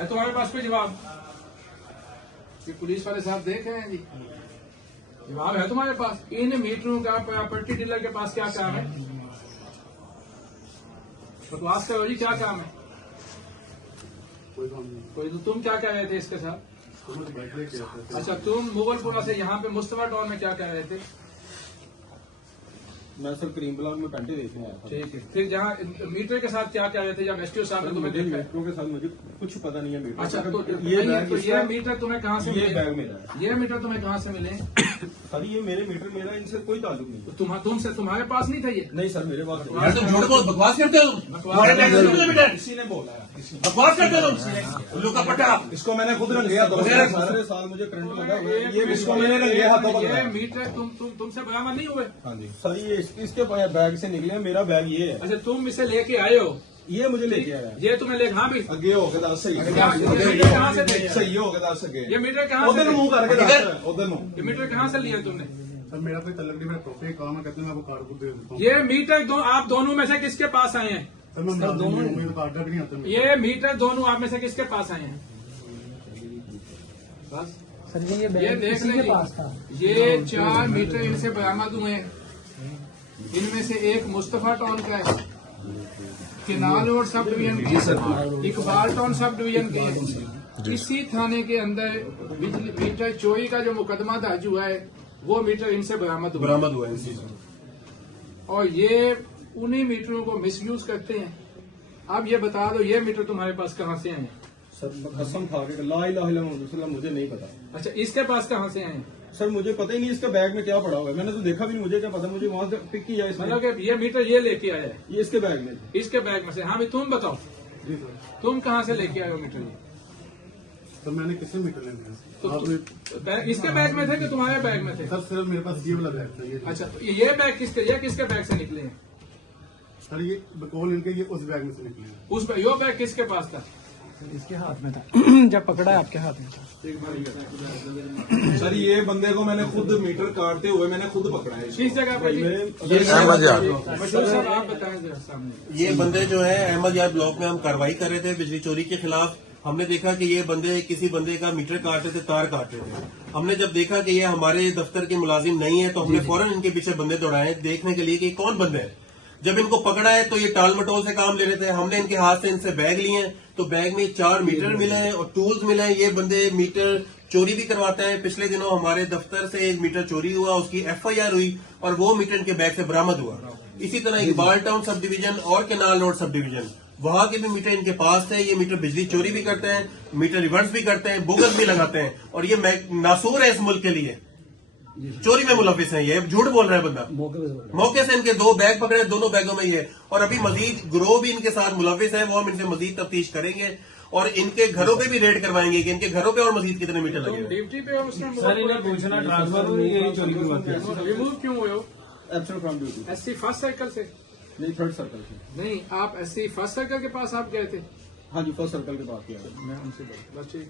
है तुम्हारे पास कोई जवाब? कि पुलिस वाले साहब देख रहे हैं जी, जवाब है तुम्हारे पास? इन मीटरों का प्रॉपर्टी डीलर के पास क्या काम है? बकवास करो जी, क्या काम है? कोई तो तुम क्या कह रहे थे इसके साथ? अच्छा, तुम मुगलपुरा से यहाँ पे मुस्तफा टाउन में क्या कह रहे थे? मैं सर करीम ब्लॉक में पेंटे देखने आया था। ठीक है, फिर जहाँ मीटर के साथ क्या कह रहे थे? जब एसटीओ साहब ने तुम्हें देखा? मीटरों के साथ मुझे कुछ पता नहीं है मीटर। अच्छा, तो ये मीटर तुम्हें कहाँ से मिले? ये बैग मेरा है। ये मीटर तुम्हें कहाँ से मिले? सर ये मेरे मीटर, मेरा इनसे कोई ताल्लुक नहीं। तुमसे तुम्हारे पास नहीं था ये? नहीं सर, मेरे पास यार तुम झूठ बोल, बकवास करते हो तुम। किसी ने बोला है, बकवास करते हो तुम। उल्लू का पट्टा। इसको मैंने खुद रंगे हाथों सारे साल मुझे करंट लगा हुआ है। ये इसको मैंने रंगे हाथों पकड़ा। ये मीटर तुमसे बरामद नहीं हुए? हाँ जी सर, ये इसके बैग से निकले। मेरा बैग ये है। अच्छा, तुम इसे लेके आए हो? ये मुझे लेके आया। ये तुम्हें लेके? हाँ भी अगे हो गया दस, सही कहाँ से थे? सही हो गया दस अगे। ये मीटर कहाँ से? उधर मुंह करके दस, उधर मुंह। ये मीटर कहाँ से लिया तुमने? सर मेरा कोई तलब नहीं, मेरा प्रॉपर्टी काम है, कहते हैं मैं आपको कार्ड दे देता हूँ। ये मीटर आप दोनों में से किसके पास आए हैं? सर मैं दोनों मुझे तो कार्ड भी नहीं आता। ये मीटर दोनों आप में से किसके पास आए हैं? बस सर ये देख लें पास था। ये 4 मीटर इनसे बरामद हुए हैं। इनमें से एक मुस्तफा टाउन का है, केनाल रोड सब डिवीजन की, इकबाल टाउन सब डिवीजन की है। इसी थाने के अंदर बिजली मीटर चोरी का जो मुकदमा दर्ज हुआ है वो मीटर इनसे बरामद हुआ है। और ये उन्हीं मीटरों को मिसयूज करते हैं। अब ये बता दो, ये मीटर तुम्हारे पास कहाँ से आए हैं? सर कसम खा के ला इलाहा इल्लल्लाह मुझे नहीं पता। अच्छा, इसके पास कहाँ से आए हैं? सर मुझे पता ही नहीं इसका बैग में क्या पड़ा हुआ है। मैंने तो देखा भी नहीं, मुझे क्या पता। मुझे वहां से पिक किया इसने। मतलब कि ये मीटर ये लेके आया है? ये इसके बैग में। इसके बैग में से? हाँ भी तुम बताओ, जी सर। तुम कहाँ से लेके आए हो मीटर? सर मैंने किससे मीटर लेने हैं? बैग इसके बैग में थे कि तुम्हारे बैग में थे? सर सिर्फ मेरे पास ये वाला बैग था। ये अच्छा, तो ये बैग किसके बैग से निकले हैं? सर ये बकौल इनके ये उस बैग में से निकले हैं। उस यो बैग किसके पास था? इसके हाथ में था। जब पकड़ा है आपके हाथ में था। सर ये बंदे को मैंने खुद मीटर काटते हुए मैंने खुद पकड़ा है। किस जगह पे? मशहूर साहब आप बताएं जरा सामने। ये बंदे जो है अहमद यार ब्लॉक में हम कार्रवाई कर रहे थे बिजली चोरी के खिलाफ। हमने देखा कि ये बंदे किसी बंदे का मीटर काट रहे थे, तार काट रहे थे। हमने जब देखा कि ये हमारे दफ्तर के मुलाजिम नहीं है तो हमने फौरन इनके पीछे बंदे दौड़ाए देखने के लिए कि कौन बंदे हैं। जब इनको पकड़ा है तो ये टाल मटोल से काम ले रहे थे। हमने इनके हाथ से इनसे बैग लिए हैं तो बैग में 4 मीटर मिले हैं और टूल्स मिले हैं। ये बंदे मीटर चोरी भी करवाते हैं। पिछले दिनों हमारे दफ्तर से एक मीटर चोरी हुआ, उसकी FIR हुई और वो मीटर इनके बैग से बरामद हुआ। इसी तरह इकबाल टाउन सब डिवीजन और केनाल रोड सब डिवीजन वहां के भी मीटर इनके पास थे। ये मीटर बिजली चोरी भी करते हैं, मीटर रिवर्स भी करते हैं, बोगस भी लगाते हैं और ये नासूर है इस मुल्क के लिए। चोरी में मुलविस है, ये झूठ बोल रहा है बंदा। मौके से इनके 2 बैग पकड़े, दोनों बैगों में ये। और अभी मजीद ग्रोह भी इनके साथ मुलविस है, वो हम इनसे मजीद तफ्तीश करेंगे और इनके घरों पे भी रेड करवाएंगे कि इनके घरों पे और मजीद कितने मीटर लगे। ड्यूटी पे सर इन्हें पूछना ट्रांसफर यही चोरी करवाते हैं। रिमूव क्यों हुए हो? Absent from duty. SC first circle से? नहीं, 3rd सर्कल से। नहीं, आप SC फर्स्ट सर्कल के पास आप गए थे? हाँ जी, 1st सर्कल के पास किया। मैं उनसे बस ठीक।